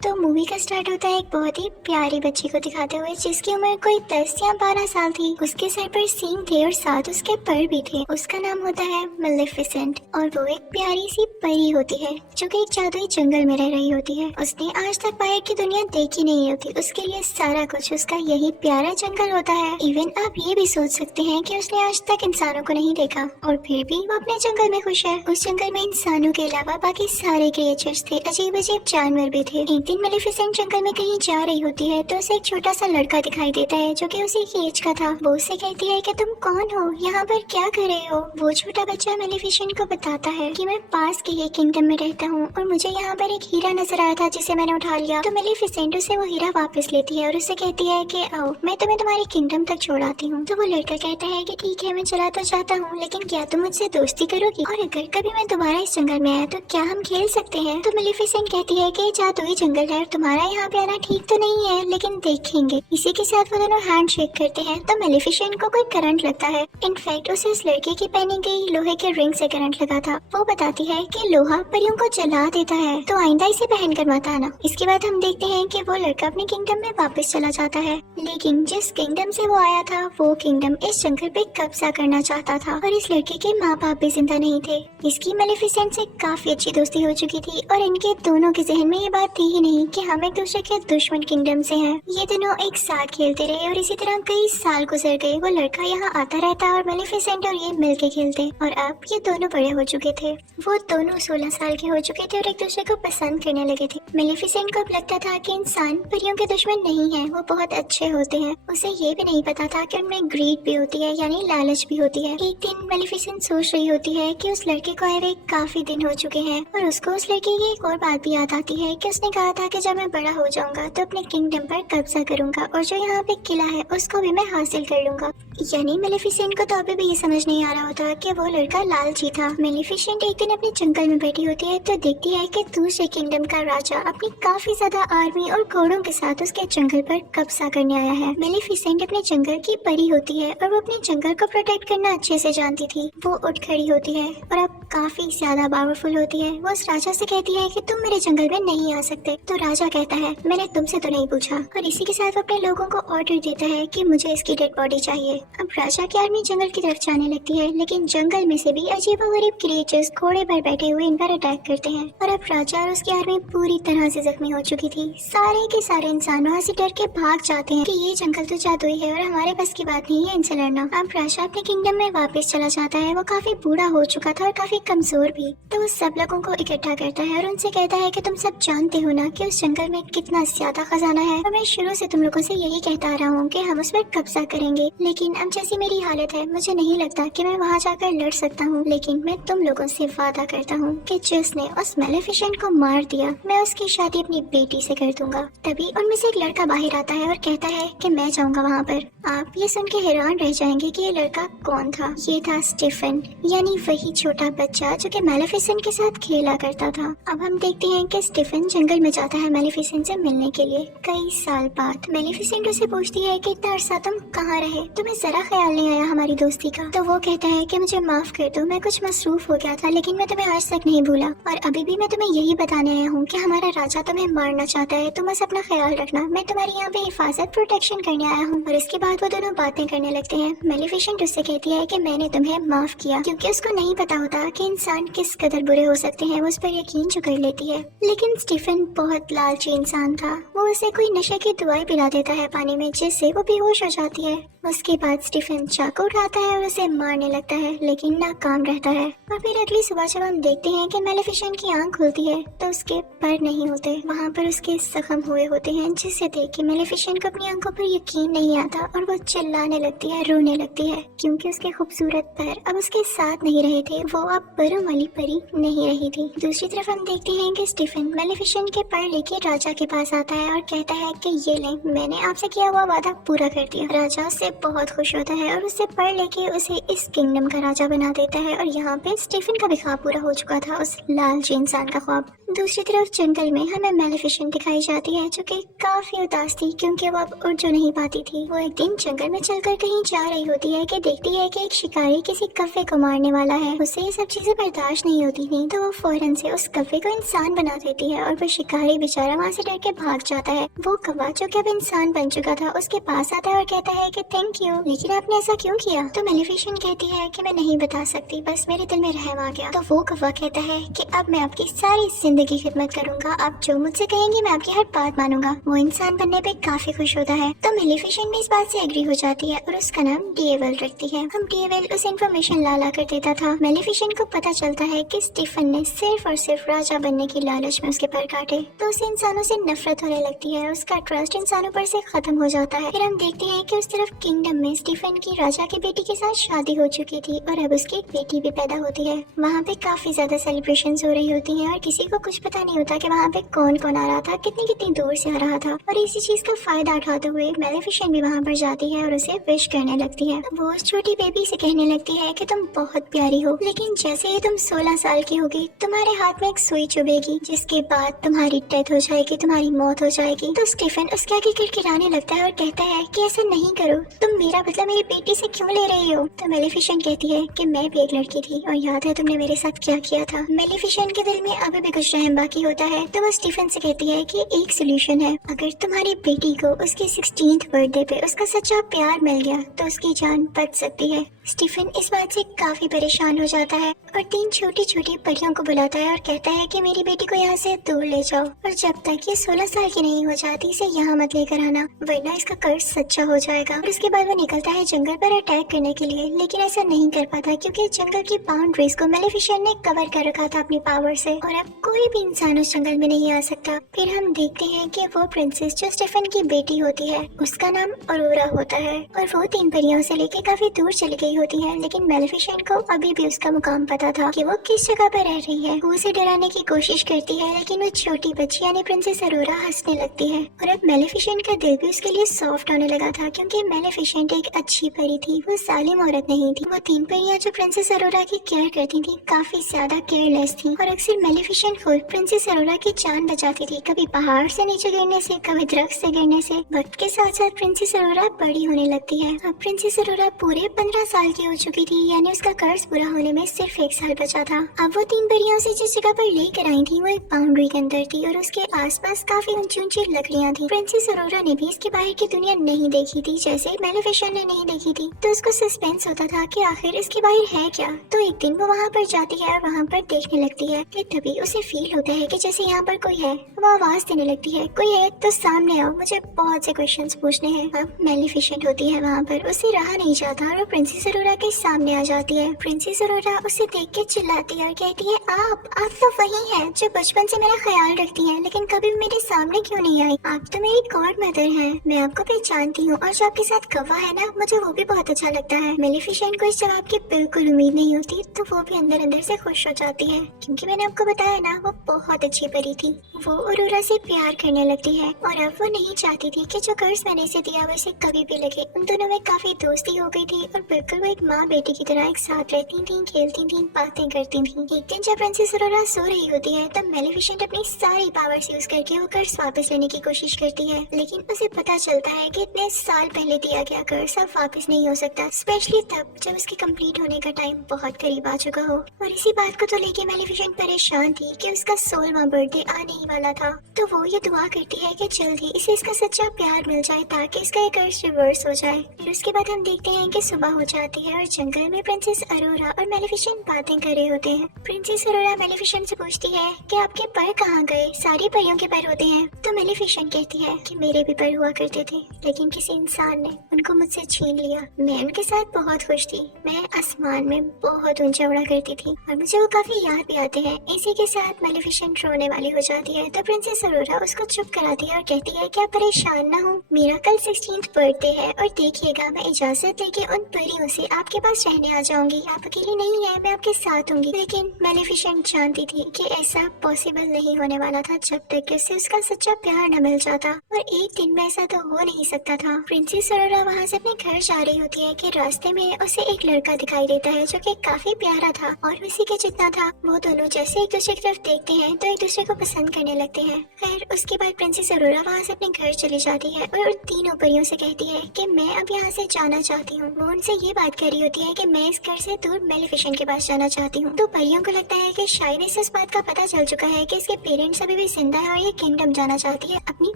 तो मूवी का स्टार्ट होता है एक बहुत ही प्यारी बच्ची को दिखाते हुए जिसकी उम्र कोई 10 या 12 साल थी। उसके सर पर सींग थे और साथ उसके पर भी थे। उसका नाम होता है मेलेफिसेंट और वो एक प्यारी सी परी होती है जो कि एक जादुई जंगल में रह रही होती है। उसने आज तक बाहर की दुनिया देखी नहीं होती। उसके लिए सारा कुछ उसका यही प्यारा जंगल होता है। इवन आप ये भी सोच सकते हैं कि उसने आज तक इंसानों को नहीं देखा और फिर भी वो अपने जंगल में खुश है। उस जंगल में इंसानों के अलावा बाकी सारे क्रिएचर्स थे, अजीब अजीब जानवर भी थे। एक दिन मेलेफिसेंट जंगल में कहीं जा रही होती है तो उसे एक छोटा सा लड़का दिखाई देता है जो कि उसी की एज का था। वो उससे कहती है कि तुम कौन हो, यहाँ पर क्या कर रहे हो। वो छोटा बच्चा मेलेफिसेंट को बताता है कि मैं पास के ही किंगडम में रहता हूँ और मुझे यहाँ पर एक हीरा नजर आया था जिसे मैंने उठा लिया। तो मेलेफिसेंट उसे वो हीरा वापस लेती है और उसे कहती है कि आओ मैं तुम्हें तुम्हारे किंगडम तक छोड़ आती हूँ। तो वो लड़का कहता है कि ठीक है मैं चला तो जाता हूँ, लेकिन क्या तुम मुझसे दोस्ती करोगी और अगर कभी मैं दोबारा इस जंगल में आया तो क्या हम खेल सकते हैं। तो मेलेफिसेंट कहती है कि जादुई जंगल है, तुम्हारा यहाँ पे आना ठीक तो नहीं है लेकिन देखेंगे। इसी के साथ वो दोनों हैंड शेक करते हैं तो मेलेफिसेंट को कोई करंट लगता है। इनफैक्ट उसे उस लड़के की पहनी गई लोहे के रिंग से करंट लगा था। वो बताती है कि लोहा परियों को जला देता है तो आइंदा इसे पहन कर मत आना। इसके बाद हम देखते हैं कि वो लड़का अपने किंगडम में वापस चला जाता है, लेकिन जिस किंगडम से वो आया था वो किंगडम इस जंगल पे कब्जा करना चाहता था और इस लड़के के माँ बाप भी जिंदा नहीं थे। इसकी मेलेफिसेंट से काफी अच्छी दोस्ती हो चुकी थी और इनके दोनों के जहन में ये बात थी ही नहीं कि हम एक दूसरे के दुश्मन किंगडम से हैं। ये दोनों एक साथ खेलते रहे और इसी तरह कई साल गुजर गए। वो लड़का यहाँ आता रहता और मेलेफिसेंट और ये मिलके खेलते और अब ये दोनों बड़े हो चुके थे। वो दोनों 16 साल के हो चुके थे और एक दूसरे को पसंद करने लगे थे। मेलेफिसेंट को अब लगता था कि इंसान परियों के दुश्मन नहीं है, वो बहुत अच्छे होते हैं। उसे ये भी नहीं पता था कि उनमें ग्रीड भी होती है यानी लालच भी होती है। एक दिन मेलेफिसेंट सोच रही होती है कि उस लड़के को आए हुए काफी दिन हो चुके हैं और उसको उस लड़के की एक और बात भी याद आती है कि उसने कहा था कि जब मैं बड़ा हो जाऊंगा तो अपने किंगडम पर कब्जा करूंगा और जो यहाँ पे किला है उसको भी मैं हासिल कर लूंगा। यानी मेलेफिसेंट को तो अभी भी ये समझ नहीं आ रहा होता कि वो लड़का लालची था। मेलेफिसेंट एक दिन अपने जंगल में बैठी होती है तो देखती है कि दूसरे किंगडम का राजा अपनी काफी ज्यादा आर्मी और घोड़ों के साथ उसके जंगल पर कब्जा करने आया है। मेलेफिसेंट अपने जंगल की परी होती है और वो अपने जंगल को प्रोटेक्ट करना अच्छे से जानती थी। वो उठ खड़ी होती है और अब काफी ज्यादा पावरफुल होती है। वो उस राजा से कहती है कि तुम मेरे जंगल में नहीं आ सकते। तो राजा कहता है मैंने तुमसे तो नहीं पूछा और इसी के साथ वो अपने लोगों को ऑर्डर देता है कि मुझे इसकी डेड बॉडी चाहिए। अब राजा की आर्मी जंगल की तरफ जाने लगती है लेकिन जंगल में से भी अजीबोगरीब क्रिएचर्स घोड़े पर बैठे हुए इन पर अटैक करते हैं और अब राजा और उसकी आर्मी पूरी तरह से जख्मी हो चुकी थी। सारे के सारे इंसान वहाँ से डर के भाग जाते हैं कि ये जंगल तो जादुई है और हमारे बस की बात नहीं है इनसे लड़ना। अब राजा अपने किंगडम में वापस चला जाता है। वो काफी बूढ़ा हो चुका था और काफी कमजोर भी। तो वो सब लोगों को इकट्ठा करता है और उनसे कहता है कि तुम सब जानते हो ना कि उस जंगल में कितना ज्यादा खजाना है और मैं शुरू से तुम लोगों से यही कहता आ रहा हूँ कि हम उस पर कब्जा करेंगे, लेकिन अब जैसी मेरी हालत है मुझे नहीं लगता कि मैं वहाँ जाकर लड़ सकता हूँ। लेकिन मैं तुम लोगों से वादा करता हूँ कि जिसने उस मेलेफिसेंट को मार दिया मैं उसकी शादी अपनी बेटी से कर दूंगा। तभी उनमें से एक लड़का बाहर आता है और कहता है कि मैं जाऊंगा वहाँ पर। आप ये सुन के हैरान रह जाएंगे कि ये लड़का कौन था। ये था स्टीफन, यानी वही छोटा बच्चा जो कि मेलेफिसेंट के साथ खेला करता था। अब हम देखते हैं कि स्टीफन जंगल में जाता है मेलेफिसेंट से मिलने के लिए कई साल बाद। मेलेफिसेंट उसे पूछती है कि इतना अरसा तुम कहाँ रहे, तुम्हें जरा ख्याल नहीं आया हमारी दोस्ती का। तो वो कहता है कि मुझे माफ कर दो, मैं कुछ मसरूफ हो गया था लेकिन मैं तुम्हें आज तक नहीं भूला और अभी भी मैं तुम्हें यही बताने आया हूँ कि हमारा राजा तुम्हें मारना चाहता है। तुम बस अपना ख्याल रखना, मैं तुम्हारी यहाँ पे हिफाजत प्रोटेक्शन करने आया हूँ। और इसके बाद वो दोनों बातें करने लगते हैं। मेलेफिसेंट उससे कहती है कि मैंने तुम्हें माफ किया, क्योंकि उसको नहीं पता होता कि इंसान किस कदर बुरे हो सकते हैं। वो उस पर यकीन जो कर लेती है। लेकिन स्टीफन बहुत लालची इंसान था। वो उसे कोई नशे की दवाई पिला देता है पानी में जिससे वो बेहोश हो जाती है। उसके बाद स्टीफन चाकू उठाता है और उसे मारने लगता है लेकिन नाकाम रहता है। और फिर अगली सुबह जब हम देखते हैं कि मेलेफिसेंट की आंख खुलती है तो उसके पर नहीं होते, वहाँ पर उसके जख्म हुए होते हैं, जिसे देख के मेलेफिसेंट को अपनी आंखों पर यकीन नहीं आता और वो चिल्लाने लगती है, रोने लगती है, क्योंकि उसके खूबसूरत पैर अब उसके साथ नहीं रहे थे। वो अब परों वाली परी नहीं रही थी। दूसरी तरफ हम देखते हैं कि स्टीफन मेलेफिसेंट के पर लेके राजा के पास आता है और कहता है कि ये ले, मैंने आपसे किया हुआ वादा पूरा कर दिया। राजा उससे उससे बहुत खुश होता है और उससे पढ़ लेके उसे इस किंगडम का राजा बना देता है। और यहाँ पे स्टीफन का भी ख्वाब पूरा हो चुका था, उस लालची इंसान का ख्वाब। दूसरी तरफ जंगल में हमें मेलेफिसेंट दिखाई जाती है, जो कि काफी उदास थी क्योंकि वो अब उड़ जो नहीं पाती थी। वो एक दिन जंगल में चलकर कहीं जा रही होती है कि देखती है कि एक शिकारी किसी कौवे को मारने वाला है। उसे ये सब चीजें बर्दाश्त नहीं होती थी, तो वो फौरन से उस कौवे को इंसान बना देती है और वो शिकारी बेचारा वहाँ से डर के भाग जाता है। वो कौवा जो कि अब इंसान बन चुका था उसके पास आता है और कहता है कि थैंक यू, लेकिन आपने ऐसा क्यों किया? तो मेलेफिसेंट कहती है कि मैं नहीं बता सकती, बस मेरे दिल में रहम आ गया। तो वो कौवा कहता है कि अब मैं आपकी सारी जिंदगी खिदमत करूंगा, आप जो मुझसे कहेंगे मैं आपकी हर बात मानूंगा। वो इंसान बनने पे काफी खुश होता है। तो मेलेफिसेंट भी इस बात से एग्री हो जाती है और उसका नाम डीएवल रखती है। हम डीएवल उसे इन्फॉर्मेशन ला कर देता था। मेलेफिसेंट को पता चलता है कि स्टीफन ने सिर्फ और सिर्फ राजा बनने की लालच में उसके पर काटे, तो उसे इंसानों से नफरत होने लगती है। उसका ट्रस्ट इंसानों पर से खत्म हो जाता है। फिर हम देखते हैं कि उस तरफ किंगडम में स्टीफन की राजा की बेटी के साथ शादी हो चुकी थी और अब उसकी एक बेटी भी पैदा होती है। वहाँ पे काफी ज्यादा सेलिब्रेशंस हो रही होती हैं और किसी को कुछ पता नहीं होता कि वहाँ पे कौन कौन आ रहा था, कितनी कितनी दूर से आ रहा था। और इसी चीज का फायदा उठाते हुए मेलेफिसेंट भी वहाँ पर जाती है और उसे विश करने लगती है। वो उस छोटी बेबी से कहने लगती है कि तुम बहुत प्यारी हो, लेकिन जैसे ही तुम 16 साल की होगी तुम्हारे हाथ में एक सुई चुभेगी, जिसके बाद तुम्हारी डेथ हो जाएगी, तुम्हारी मौत हो जाएगी। तो स्टीफन उसके आगे किड़किड़ाने लगता है और कहता है कि ऐसा नहीं करो, तुम मेरा बदला मेरी बेटी से क्यों ले रही हो? तो मेलेफिसेंट कहती है कि मैं भी एक लड़की थी और याद है तुमने मेरे साथ क्या किया था। मेलेफिसेंट के दिल में अभी भी कुछ रहम बाकी होता है, तो वो स्टीफन से कहती है कि एक सोल्यूशन है, अगर तुम्हारी बेटी को उसके 16th बर्थडे पे उसका सच्चा प्यार मिल गया तो उसकी जान बच सकती है। स्टीफन इस बात से काफी परेशान हो जाता है और 3 छोटी छोटी परियों को बुलाता है और कहता है कि मेरी बेटी को यहाँ से दूर ले जाओ और जब तक ये 16 साल की नहीं हो जाती इसे यहाँ मत लेकर आना, वरना इसका कर्ज सच्चा हो जाएगा। और उसके बाद वो निकलता है जंगल पर अटैक करने के लिए, लेकिन ऐसा नहीं कर पाता क्योंकि जंगल की बाउंड्रीज को मेलेफिसेंट ने कवर कर रखा था अपनी पावर से और अब कोई भी इंसान उस जंगल में नहीं आ सकता। फिर हम देखते हैं कि वो प्रिंसेस जो स्टीफन की बेटी होती है उसका नाम अरोरा होता है और वो 3 परियों से लेके काफी दूर चली गई होती है, लेकिन मेलेफिसेंट को अभी भी उसका मुकाम पता था कि वो किस जगह पर रह रही है। वो उसे डराने की कोशिश करती है, लेकिन वो छोटी बच्ची यानी प्रिंसेस अरोरा हंसने लगती है और अब मेलेफिसेंट का दिल भी उसके लिए सॉफ्ट होने लगा था क्योंकि मेलेफिसेंट एक अच्छी परी थी, वो जालिम औरत नहीं थी। वो 3 परियां जो प्रिंसेस अरोरा की केयर करती थी काफी ज्यादा केयरलेस थी और अक्सर मेलेफिसेंट खुद प्रिंसेस अरोरा की जान बचाती थी, कभी पहाड़ से नीचे गिरने से, कभी दरख्त से गिरने से। वक्त के साथ साथ प्रिंसेस अरोरा बड़ी होने लगती है। अब प्रिंसेस अरोरा पूरे 15 साल की हो चुकी थी, यानी उसका कर्ज पूरा होने में सिर्फ 1 साल बचा था। अब वो 3 परियों से जिस जगह पर लेकर आई थी वो एक बाउंड्री के अंदर थी और उसके आसपास काफी ऊंची ऊंची लकड़ियां थी। प्रिंसेस अरोरा ने भी इसके बाहर की दुनिया नहीं देखी थी, जैसे मेलेफिसेंट ने नहीं देखी थी, तो उसको सस्पेंस होता था कि आखिर इसके बाहर है क्या। तो एक दिन वो वहाँ पर जाती है और वहाँ पर देखने लगती है कि तभी उसे फील होता है कि जैसे यहाँ पर कोई है। वो आवाज देने लगती है, कोई है तो सामने आओ, मुझे बहुत से क्वेश्चंस पूछने हैं। अब मेलेफिसेंट होती है वहाँ पर, उसे रहा नहीं जाता और वो प्रिंसेस अरोरा के सामने आ जाती है। प्रिंसेस अरोरा उसे देख के चिल्लाती है और कहती है, आप तो वही हैं जो बचपन से मेरा ख्याल रखती हैं, लेकिन कभी मेरे सामने क्यों नहीं आई? आप तो मेरी गॉड मदर हैं, मैं आपको पहचानती हूँ और जो आपके साथ कौवा है ना, मुझे वो भी बहुत अच्छा लगता है। मेलेफिसेंट को इस जवाब की बिल्कुल उम्मीद नहीं होती, तो वो भी अंदर अंदर से खुश हो जाती है क्योंकि मैंने आपको बताया ना वो बहुत अच्छी परी थी। वो अरोरा से प्यार करने लगती है और अब वो नहीं चाहती थी कि जो कर्ज मैंने इसे दिया वो इसे कभी भी लगे। उन दोनों में काफी दोस्ती हो गई थी और बिल्कुल वो एक माँ बेटी की तरह एक साथ रहती थी, खेलती थी, बातें करती थी। एक दिन जब प्रिंसेस अरोरा सो रही होती है तब मेलेफिसेंट अपनी सारी पावर्स यूज करके वो कर्ज वापस लेने की कोशिश करती है, लेकिन उसे पता चलता है कि इतने साल पहले दिया गया कर्ज अब वापस नहीं हो सकता, स्पेशली तब जब उसके कंप्लीट होने का टाइम बहुत करीब आ चुका हो। और इसी बात को तो लेके मेलेफिसेंट परेशान थी कि उसका 16वां बर्थडे आने ही वाला था, तो वो ये दुआ करती है कि जल्द ही इसे इसका सच्चा प्यार मिल जाए ताकि इसका ये कर्ज रिवर्स हो जाए। फिर उसके बाद हम देखते हैं कि सुबह हो जाती है और जंगल में प्रिंसेस अरोरा और मेलेफिसेंट बातें कर रहे होते हैं। प्रिंसेस अरोरा मेलेफिसेंट से पूछती है कि आपके पर कहाँ गए? सारी परियों के पर होते हैं। तो मेलेफिसेंट कहती है कि मेरे भी पर हुआ करते थे, लेकिन किसी इंसान ने उनको मुझसे छीन लिया। मैं उनके साथ बहुत खुश थी, मैं आसमान में बहुत ऊंचा उड़ा करती थी और मुझे वो काफी याद भी आते हैं। इसी के साथ मेलेफिसेंट रोने वाली हो जाती है, तो प्रिंसेस अरोरा उसको चुप कराती है और कहती है कि आप परेशान ना हो, मेरा कल 16th बर्थडे है और देखिएगा मैं इजाजत लेके उन परियों से आपके पास रहने आ जाऊंगी। आप अकेली नहीं है, मैं आपके साथ होंगी। लेकिन मेलेफिसेंट जानती थी कि ऐसा पॉसिबल नहीं होने वाला था जब तक कि उसे उसका सच्चा प्यार न मिल जाता, और एक दिन में ऐसा तो हो नहीं सकता था। प्रिंसेस अरोरा अरोरा वहाँ से अपने घर जा रही होती है कि रास्ते में उसे एक लड़का दिखाई देता है जो कि काफी प्यारा था और उसी के जितना था। वो दोनों जैसे एक दूसरे की तरफ देखते हैं तो एक दूसरे को पसंद करने लगते हैं। खैर उसके बाद प्रिंसेस अरोरा वहाँ से अपने घर चली जाती है और तीनों परियों से कहती है कि मैं अब यहाँ से जाना चाहती हूँ। वो उनसे ये बात कर रही होती है कि मैं इस घर से दूर मेलिफिसेंट के पास जाना चाहती हूँ। तो परियों को लगता है कि शायद इसे इस बात का पता चल चुका है कि इसके पेरेंट्स अभी भी जिंदा है और ये किंगडम जाना चाहती है अपनी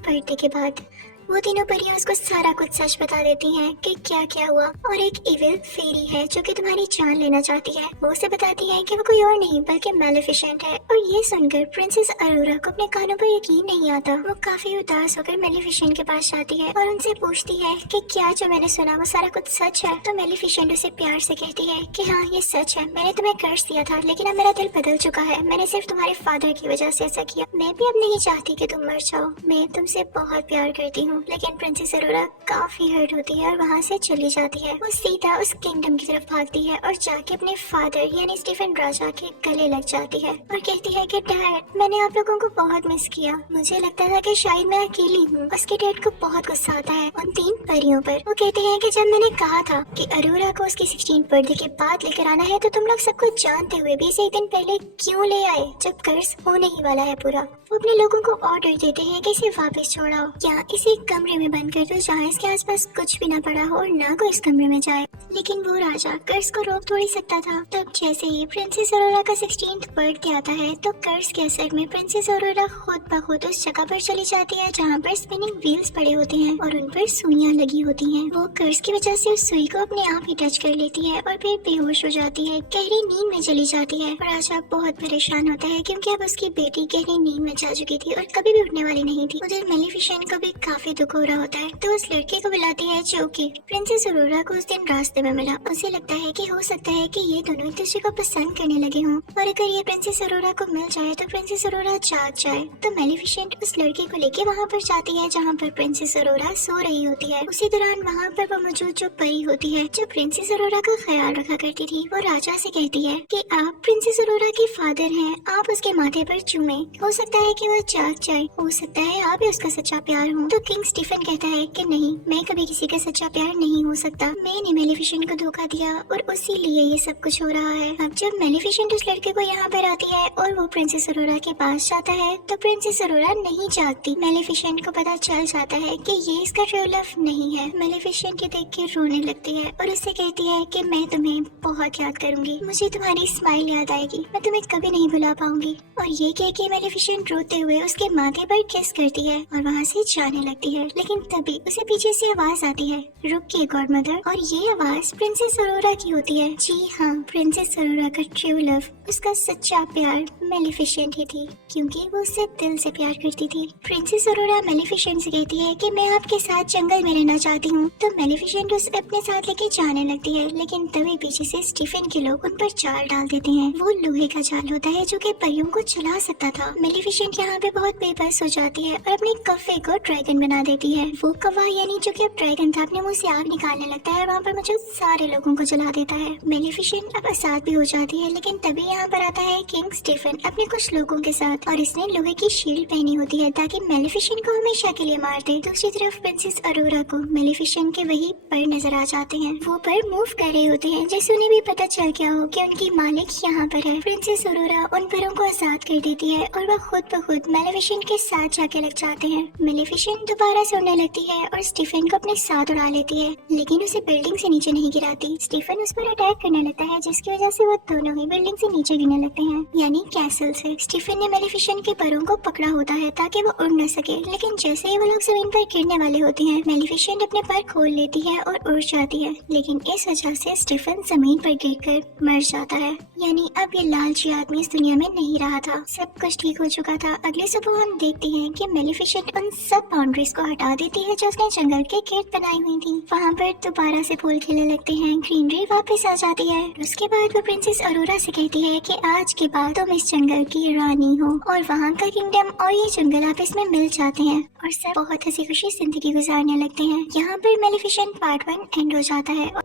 बर्थडे के बाद। वो तीनों परियां उसको सारा कुछ सच बता देती हैं कि क्या क्या हुआ और एक इविल फेरी है जो कि तुम्हारी जान लेना चाहती है। वो उसे बताती है कि वो कोई और नहीं बल्कि मेलिफिसेंट है। और ये सुनकर प्रिंसेस अरोरा को अपने कानों पर यकीन नहीं आता। वो काफी उदास होकर मेलिफिसेंट के पास जाती है और उनसे पूछती है कि क्या जो मैंने सुना वो सारा कुछ सच है। तो मेलिफिसेंट उसे प्यार से कहती है कि हाँ ये सच है, मैंने तुम्हें कर्ज दिया था लेकिन अब मेरा दिल बदल चुका है। मैंने सिर्फ तुम्हारे फादर की वजह से ऐसा किया। मैं भी अब नहीं चाहती कि तुम मर जाओ। मैं तुमसे बहुत प्यार करती हूँ। लेकिन प्रिंसेस अरोरा काफी हर्ट होती है और वहाँ से चली जाती है। वो सीधा उस किंगडम की तरफ भागती है और जाके अपने फादर यानी स्टीफन राजा के गले लग जाती है और कहती है कि डैड मैंने आप लोगों को बहुत मिस किया। मुझे लगता था कि शायद मैं अकेली हूँ। उसके डैड को बहुत गुस्सा आता है उन तीन परियों पर। वो कहते हैं कि जब मैंने कहा था कि अरोरा को उसकी 16th बर्थडे के बाद लेकर आना है तो तुम लोग सब कुछ जानते हुए भी इसे एक दिन पहले क्यों ले आए जब कर्ज होने ही वाला है पूरा। वो अपने लोगों को ऑर्डर देते हैं कि इसे वापस छोड़ाओ या इसे कमरे में बंद कर दो जहाँ इसके आसपास कुछ भी ना पड़ा हो और ना कोई इस कमरे में जाए। लेकिन वो राजा कर्ज को रोक थोड़ी सकता था। तब जैसे ही प्रिंसेस अरोरा का 16th बर्थडे आता है तो कर्ज के असर में प्रिंसेस अरोरा खुद ब खुद उस जगह पर चली जाती है जहाँ पर स्पिनिंग व्हील्स पड़े होते हैं और उन पर सुइयां लगी होती हैं। वो कर्ज की वजह से उस सुई को अपने आप ही टच कर लेती है और फिर बेहोश हो जाती है, गहरी नींद में चली जाती है। राजा बहुत परेशान होता है क्योंकि अब उसकी बेटी गहरी नींद में जा चुकी थी और कभी भी उठने वाली नहीं थी। उधर मेलिफिसेंट को भी काफी दुख हो रहा होता है तो उस लड़के को बुलाती है जो कि प्रिंसेस अरोरा को उस दिन रास्ते में मिला। उसे लगता है कि हो सकता है कि ये दोनों एक दूसरे को पसंद करने लगे हों और अगर ये प्रिंसेस अरोरा को मिल जाए तो प्रिंसेस अरोरा जाग जाए। तो मेलिफिसेंट उस लड़के को लेके वहाँ पर जाती है जहाँ पर प्रिंसेस अरोरा सो रही होती है। उसी दौरान वहाँ पर वो मौजूद जो परी होती है जो प्रिंसेस अरोरा का ख्याल रखा करती थी वो राजा से कहती है कि आप प्रिंसेस अरोरा के फादर हैं, आप उसके माथे पर चूमे, हो सकता है कि वो जाग जाए, हो सकता है आप ही उसका सच्चा प्यार हो। तो किंग स्टीफन कहता है कि नहीं, मैं कभी किसी का सच्चा प्यार नहीं हो सकता। मैंने मेलिफिसेंट को धोखा दिया और उसी लिए ये सब कुछ हो रहा है। अब जब मेलिफिसेंट उस लड़के को यहाँ पर आती है और वो प्रिंसेस अरोरा के पास जाता है तो प्रिंसेस अरोरा नहीं जागती। मेलिफिसेंट को पता चल जाता है कि ये इसका रियल लव नहीं है। मेलिफिसेंट ये देख के रोने लगती है और उससे कहती है कि मैं तुम्हें बहुत याद करूंगी, मुझे तुम्हारी स्माइल याद आएगी, मैं तुम्हें कभी नहीं भुला पाऊंगी। और ये कह के मेलिफिसेंट रोते हुए उसके माथे पर किस करती है और वहाँ से जाने लगती है। लेकिन तभी उसे पीछे से आवाज आती है, रुकिए गॉडमदर। और ये आवाज प्रिंसेस अरोरा की होती है। जी हाँ, प्रिंसेस अरोरा का ट्रू लव, उसका सच्चा प्यार मेलिफिसेंट ही थी क्योंकि वो उससे दिल से प्यार करती थी। प्रिंसेस अरोरा मेलिफिसेंट से कहती है कि मैं आपके साथ जंगल में रहना चाहती हूँ। तो मेलिफिसेंट उसे अपने साथ लेके जाने लगती है लेकिन तभी पीछे से स्टीफन के लोग उन पर जाल डाल देते हैं। वो लोहे का जाल होता है जो कि परियों को चला सकता था। मेलिफिसेंट यहाँ पे बहुत बेबस हो जाती है और अपने कव्वे को ड्रैगन बना देती है। वो कौवा यानी जो कि अब ड्रैगन था अपने मुंह से आग निकालने लगता है और वहाँ पर मौजूद सारे लोगों को जला देता है। मेलिफिसेंट अब आजाद भी हो जाती है लेकिन तभी यहाँ पर आता है किंग स्टीफन अपने कुछ लोगों के साथ और इसने लोहे की शील्ड पहनी होती है ताकि मेलिफिसेंट को हमेशा के लिए मार दे। दूसरी तरफ प्रिंसेस अरोरा को मेलिफिसेंट के वही पर नजर आ जाते हैं। वो पर मूव कर रहे होते हैं जैसे उन्हें भी पता चल गया हो कि उनकी मालिक यहाँ पर है। प्रिंसेस अरोरा उन परों को आजाद कर देती है और वह खुद ब खुद मेलिफिसेंट के साथ जाके लग जाते हैं। मेलिफिसेंट दोबारा सोने लगती है और स्टीफन को अपने साथ उड़ा लेती है लेकिन उसे बिल्डिंग से नीचे नहीं गिराती। स्टीफन उस पर अटैक करने लगता है जिसकी वजह से वो दोनों ही बिल्डिंग से नीचे गिरने लगते हैं यानी कैसल से। स्टीफन ने मेलिफिसेंट के परों को पकड़ा होता है ताकि वो उड़ न सके लेकिन जैसे ही वो लोग जमीन पर गिरने वाले होते हैं मेलिफिसेंट अपने पर खोल लेती है और उड़ जाती है लेकिन इस वजह से स्टीफन जमीन पर गिरकर मर जाता है। यानी अब ये लालची आदमी इस दुनिया में नहीं रहा था, सब कुछ ठीक हो चुका था। अगली सुबह हम देखते हैं कि मेलिफिसेंट उन सब बाउंड्रीज को हटा देती है जो उसने जंगल के गिर्द बनाई हुई थी। वहाँ पर दोबारा से फूल खिलने लगते हैं, ग्रीनरी वापस आ जाती है। उसके बाद वो प्रिंसेस अरोरा से कहती है कि आज के बाद तुम इस जंगल की रानी हो और वहाँ का किंगडम और ये जंगल आपस में मिल जाते हैं और सब बहुत हंसी खुशी जिंदगी गुजारने लगते हैं। यहाँ पर मेलिफिसेंट पार्ट 1 एंड हो जाता है।